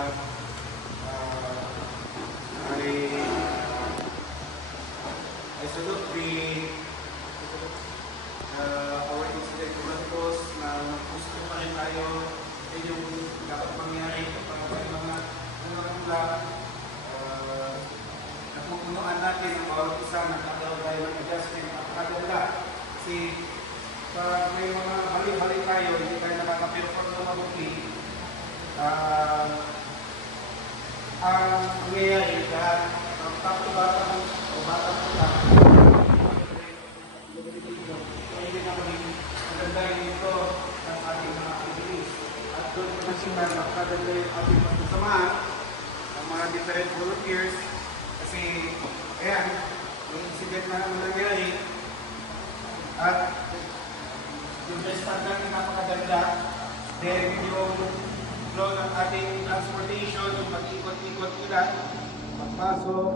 I salute our incident commanders na gusto pa rin tayo yung dapat mangyari kapag may mga nangangailangan. Napupunuan natin ang bawat isa ng kagalaw tayo ng adjustment at kaganda. Kasi pag may mga hali-hali tayo, hindi tayo nakaka-perform na mabuti, ang mangyayari lahat ng bata o bata po lang, hindi na maging maganda ito ng ating mga activities. At doon po nasimula magkaganda yung ating pagkasamahan ng mga different volunteers. Kasi, ayan, yung incident na naman nangyari at yung restaurant natin napakaganda. Then, yung flow ng ating transportation, yung pag-ikot-ikot nila, pagpasok,